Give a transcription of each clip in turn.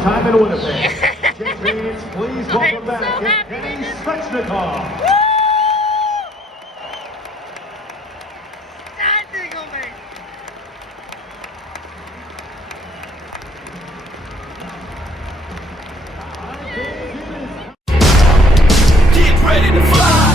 time in Winnipeg. Jet fans, please welcome back Kenny Svechnikov. Get ready to fly.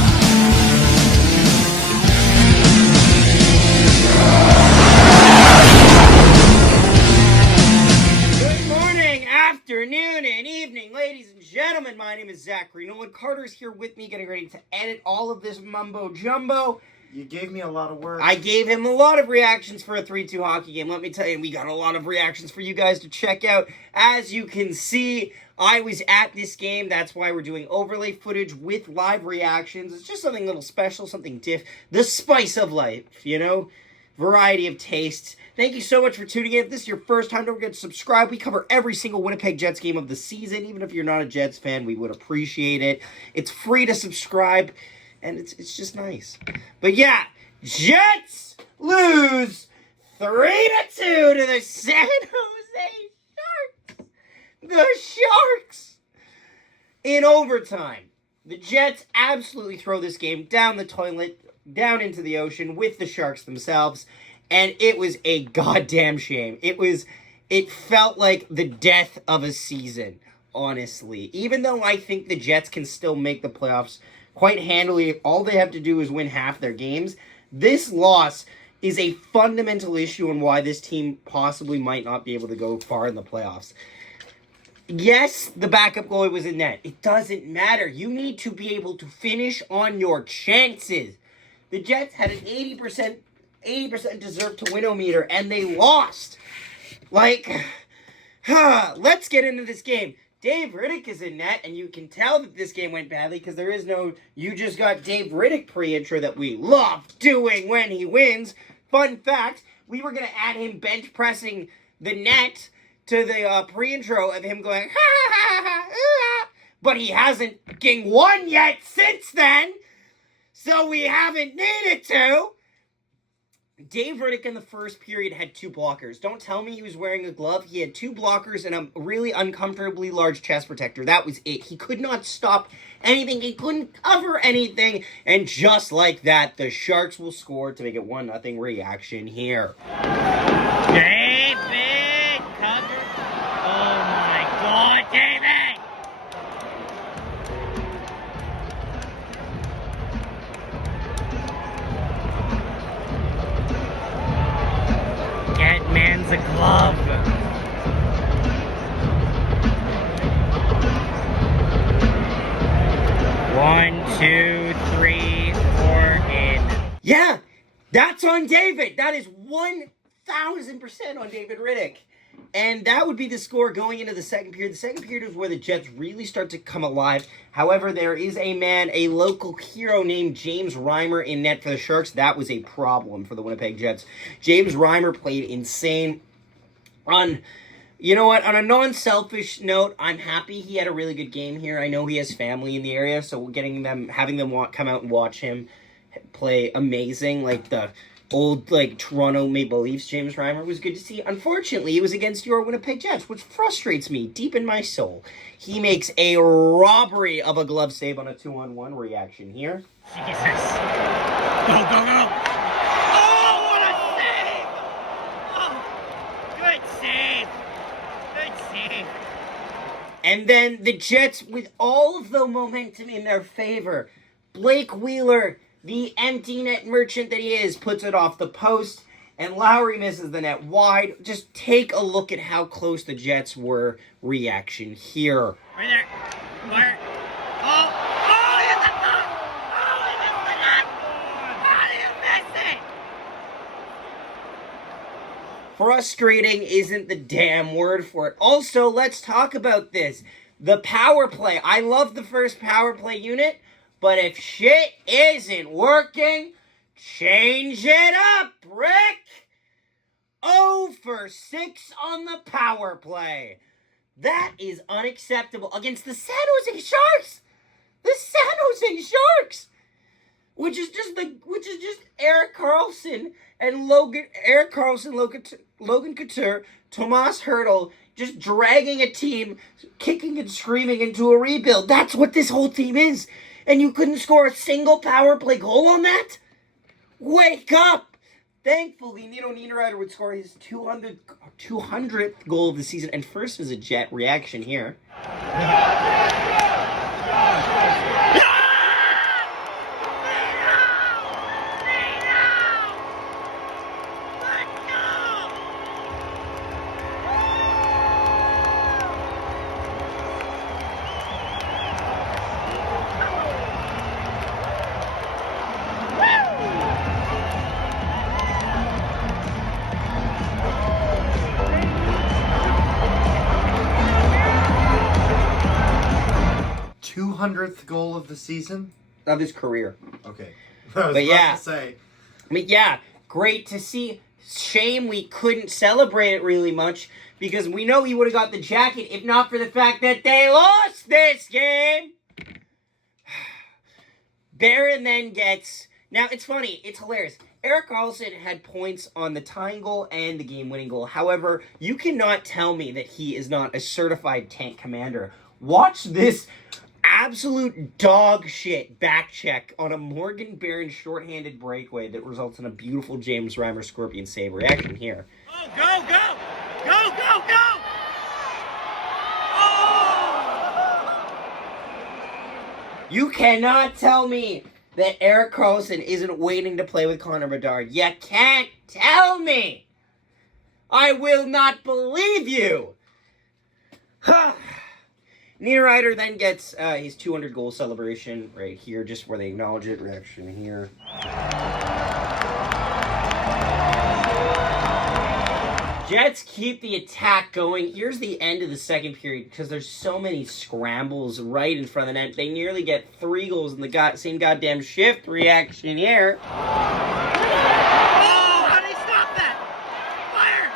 Afternoon and evening, ladies and gentlemen. My name is Zachary Nolan. Carter's here with me, getting ready to edit all of this mumbo jumbo. You gave me a lot of work. I gave him a lot of reactions for a 3-2 hockey game. Let me tell you, we got a lot of reactions for you guys to check out. As you can see, I was at this game. That's why we're doing overlay footage with live reactions. It's just something a little special, something different. The spice of life, you know? Variety of tastes. Thank you so much for tuning in. If this is your first time, don't forget to subscribe. We cover every single Winnipeg Jets game of the season. Even if you're not a Jets fan, we would appreciate it. It's free to subscribe, and it's just nice. But yeah, Jets lose 3-2 to the San Jose Sharks. The Sharks! In overtime, the Jets absolutely throw this game down the toilet, down into the ocean with the Sharks themselves, and it was a goddamn shame. It felt like the death of a season, honestly. Even though I think the Jets can still make the playoffs quite handily, all they have to do is win half their games. This loss is a fundamental issue in why this team possibly might not be able to go far in the playoffs. Yes, the backup goalie was in net. It doesn't matter. You need to be able to finish on your chances. The Jets had an 80% deserve to win-o-meter, and they lost. Like, let's get into this game. Dave Riddick is in net, and you can tell that this game went badly because there is no, you just got Dave Riddick pre-intro that we love doing when he wins. Fun fact, we were going to add him bench pressing the net to the pre-intro of him going, ha, ha, ha, ha, but he hasn't fucking won yet since then. So we haven't needed to. Dave Riddick in the first period had 2 blockers. Don't tell me he was wearing a glove. He had 2 blockers and a really uncomfortably large chest protector. That was it. He could not stop anything. He couldn't cover anything. And just like that, the Sharks will score to make it 1-0 reaction here. David! Cover. Oh my God, David! Get man's a glove. One, two, three, 4, in. Yeah, that's on David. That is 1,000% on David Riddick. And that would be the score going into the second period. The second period is where the Jets really start to come alive. However, there is a man, a local hero named James Reimer in net for the Sharks. That was a problem for the Winnipeg Jets. James Reimer played insane. You know what? On a non-selfish note, I'm happy he had a really good game here. I know he has family in the area, so having them come out and watch him play amazing, like the old, Toronto Maple Leafs James Reimer was good to see. Unfortunately, it was against your Winnipeg Jets, which frustrates me deep in my soul. He makes a robbery of a glove save on a 2-on-1 reaction here. Jesus. Go, go, go. Oh, what a save! Oh, good save. Good save. And then the Jets, with all of the momentum in their favor, Blake Wheeler, the empty net merchant that he is, puts it off the post, and Lowry misses the net wide. Just take a look at how close the Jets were. Reaction here. Right there. Fire. Oh! Oh, he hit the net! Oh, he missed the net! How do you miss it? Frustrating isn't the damn word for it. Also, let's talk about this. The power play. I love the first power play unit. But if shit isn't working, change it up, Rick! 0 for 6 on the power play. That is unacceptable against the San Jose Sharks. The San Jose Sharks, which is just Erik Karlsson and Eric Carlson, Logan Couture, Tomas Hertl just dragging a team, kicking and screaming into a rebuild. That's what this whole team is. And you couldn't score a single power play goal on that? Wake up! Thankfully, Nino Niederreiter would score his 200th goal of the season. And first is a Jet reaction here. Goal of the season? Of his career. Okay. I was But yeah. about to say. I mean, yeah, great to see. Shame we couldn't celebrate it really much because we know he would have got the jacket if not for the fact that they lost this game. Barron then gets... Now, it's funny. It's hilarious. Eric Carlson had points on the tying goal and the game-winning goal. However, you cannot tell me that he is not a certified tank commander. Watch this absolute dog shit back check on a Morgan Barron shorthanded breakaway that results in a beautiful James Reimer Scorpion save reaction here. Oh, go, go! Go, go, go! Oh! You cannot tell me that Eric Carlson isn't waiting to play with Connor Bedard. You can't tell me! I will not believe you! Niederreiter then gets his 200 goal celebration right here, just where they acknowledge it. Reaction here. Jets keep the attack going. Here's the end of the second period because there's so many scrambles right in front of the net. They nearly get 3 goals in the same goddamn shift. Reaction here. How do you stop that? Fire!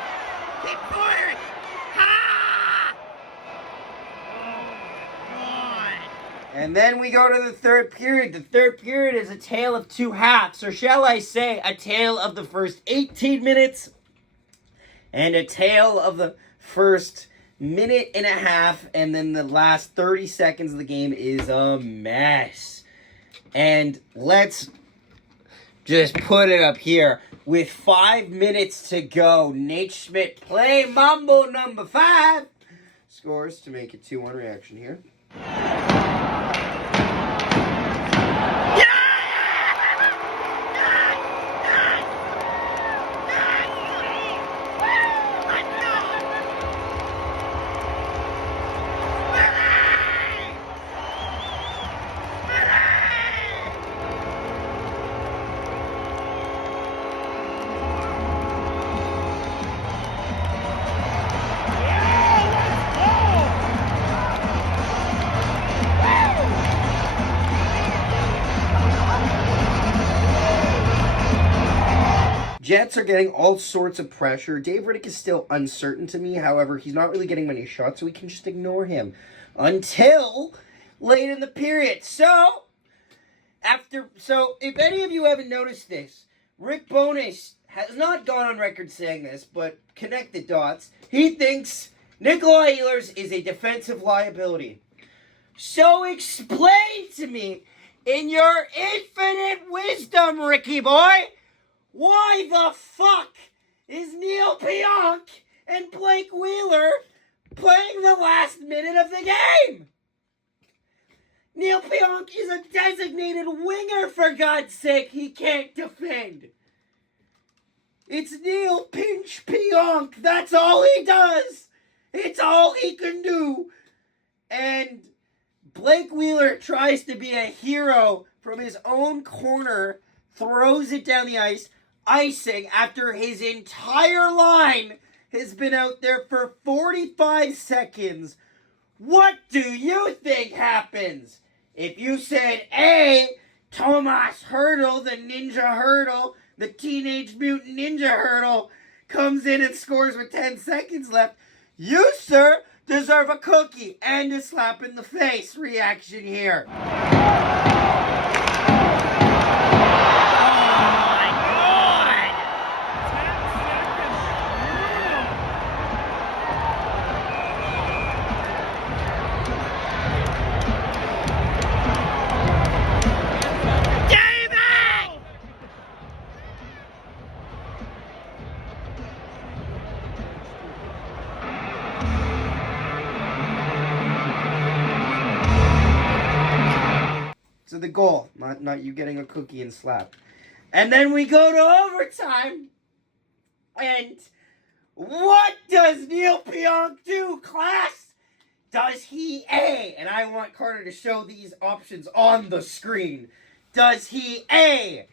Keep firing! Ha! And then we go to the third period. The third period is a tale of two halves, or shall I say, a tale of the first 18 minutes and a tale of the first minute and a half, and then the last 30 seconds of the game is a mess. And let's just put it up here. With 5 minutes to go, Nate Schmidt, play Mambo number 5, scores to make it 2-1 reaction here. Jets are getting all sorts of pressure. Dave Riddick is still uncertain to me. However, he's not really getting many shots, so we can just ignore him until late in the period. So, if any of you haven't noticed this, Rick Bowness has not gone on record saying this, but connect the dots. He thinks Nikolai Ehlers is a defensive liability. So explain to me, in your infinite wisdom, Ricky boy, why the fuck is Neil Pionk and Blake Wheeler playing the last minute of the game? Neil Pionk is a designated winger, for God's sake. He can't defend. It's Neil Pinch Pionk. That's all he does. It's all he can do. And Blake Wheeler tries to be a hero from his own corner, throws it down the ice, icing after his entire line has been out there for 45 seconds. What do you think happens? If you said A, Tomas Hertl, the Ninja Hertl, the Teenage Mutant Ninja Hertl, comes in and scores with 10 seconds left, you, sir, deserve a cookie and a slap in the face. Reaction here. after the goal. Not you getting a cookie and slapped. And then we go to overtime. And what does Neil Pionk do, class? Does he A, and I want Carter to show these options on the screen. Does he A,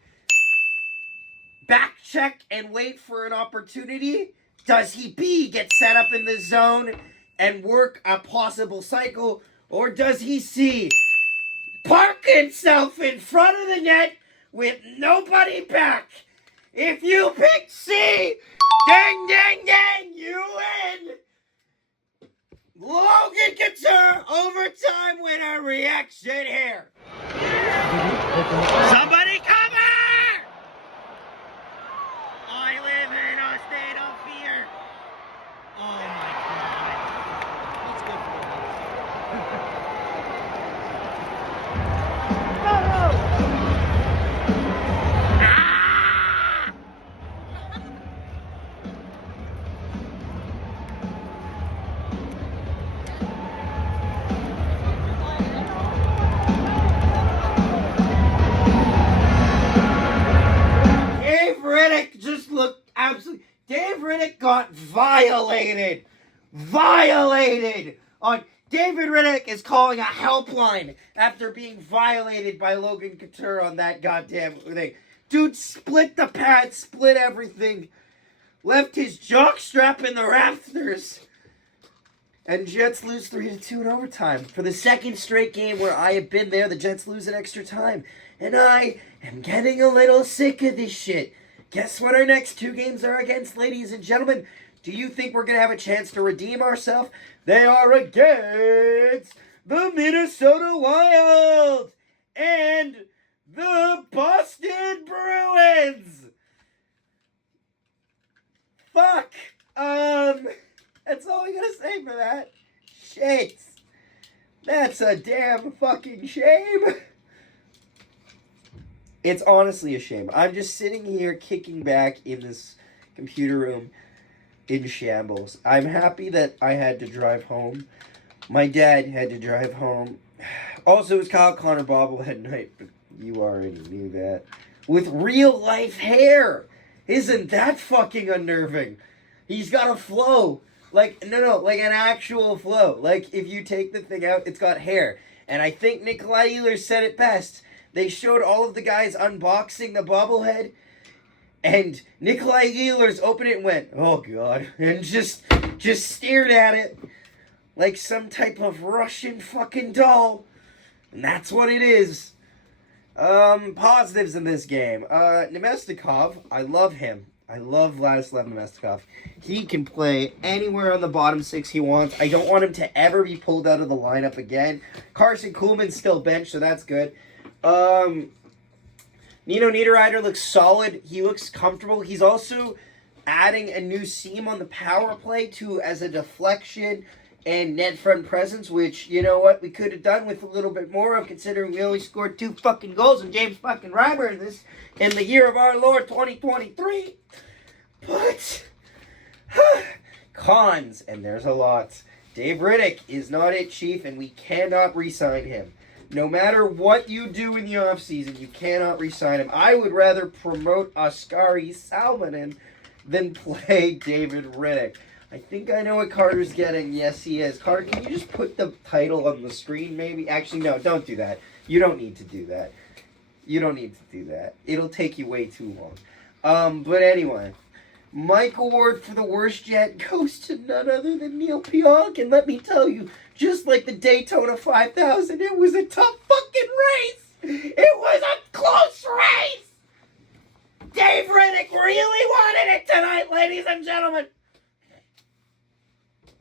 back check and wait for an opportunity? Does he B, get set up in the zone and work a possible cycle? Or does he C, park himself in front of the net with nobody back? If you pick C, ding, ding, ding, you win! Logan Couture, overtime winner, reaction here. Somebody cover! I live in a state of fear. Oh my God. Let's go for it. Dave Riddick just looked absolutely... Dave Riddick got violated. Violated. David Riddick is calling a helpline after being violated by Logan Couture on that goddamn thing. Dude split the pad, split everything. Left his jockstrap in the rafters. And Jets lose 3-2 in overtime. For the second straight game where I have been there, the Jets lose in extra time. And I am getting a little sick of this shit. Guess what our next 2 games are against, ladies and gentlemen? Do you think we're going to have a chance to redeem ourselves? They are against the Minnesota Wild and the Boston Bruins. Fuck. That's all I gotta say for that. Shit. That's a damn fucking shame. It's honestly a shame. I'm just sitting here kicking back in this computer room in shambles. I'm happy that I had to drive home. My dad had to drive home. Also, it was Kyle Connor bobblehead night, but you already knew that. With real life hair. Isn't that fucking unnerving? He's got a flow. Like, no, like an actual flow. Like, if you take the thing out, it's got hair. And I think Nikolai Ehlers said it best. They showed all of the guys unboxing the bobblehead, and Nikolai Ehlers opened it and went, oh god, and just stared at it like some type of Russian fucking doll. And that's what it is. Positives in this game. Nemestikov, I love him. I love Vladislav Nemestikov. He can play anywhere on the bottom 6 he wants. I don't want him to ever be pulled out of the lineup again. Carson Kuhlman's still benched, so that's good. Nino Niederreiter looks solid. He looks comfortable. He's also adding a new seam on the power play, too, as a deflection and net front presence, which, you know what, we could have done with a little bit more of, considering we only scored 2 fucking goals in James fucking Reimer in the year of our Lord 2023. But cons, and there's a lot. Dave Riddick is not it, Chief, and we cannot re-sign him. No matter what you do in the offseason, you cannot re-sign him. I would rather promote Oskari Salmonen than play David Riddick. I think I know what Carter's getting. Yes, he is. Carter, can you just put the title on the screen, maybe? Actually, no, don't do that. You don't need to do that. You don't need to do that. It'll take you way too long. But anyway, Mike Award for the worst Jet goes to none other than Neil Pionk. And let me tell you, just like the Daytona 5000, it was a tough fucking race. It was a close race. Dave Riddick really wanted it tonight, ladies and gentlemen.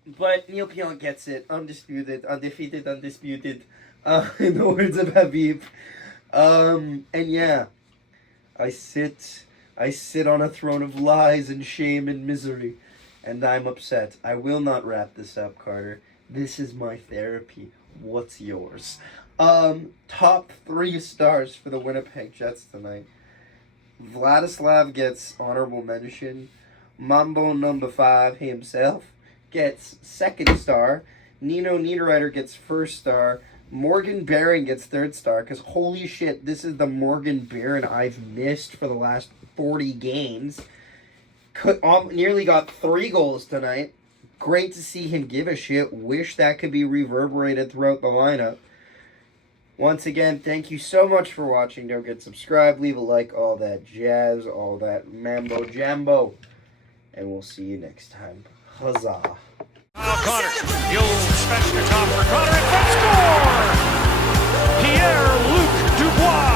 But Neil Pionk gets it. Undisputed, undefeated, undisputed. In the words of Habib. And yeah, I sit on a throne of lies and shame and misery, and I'm upset. I will not wrap this up, Carter. This is my therapy. What's yours? Top 3 stars for the Winnipeg Jets tonight. Vladislav gets honorable mention. Mambo number 5 himself gets 2nd star. Nino Niederreiter gets 1st star. Morgan Barron gets third star because holy shit, this is the Morgan Barron I've missed for the last 40 games. Nearly got 3 goals tonight. Great to see him give a shit. Wish that could be reverberated throughout the lineup. Once again, thank you so much for watching. Don't forget to subscribe, leave a like, all that jazz, all that mambo jambo. And we'll see you next time. Huzzah. Connor, the old Svechnikov for Connor, and score! Pierre-Luc Dubois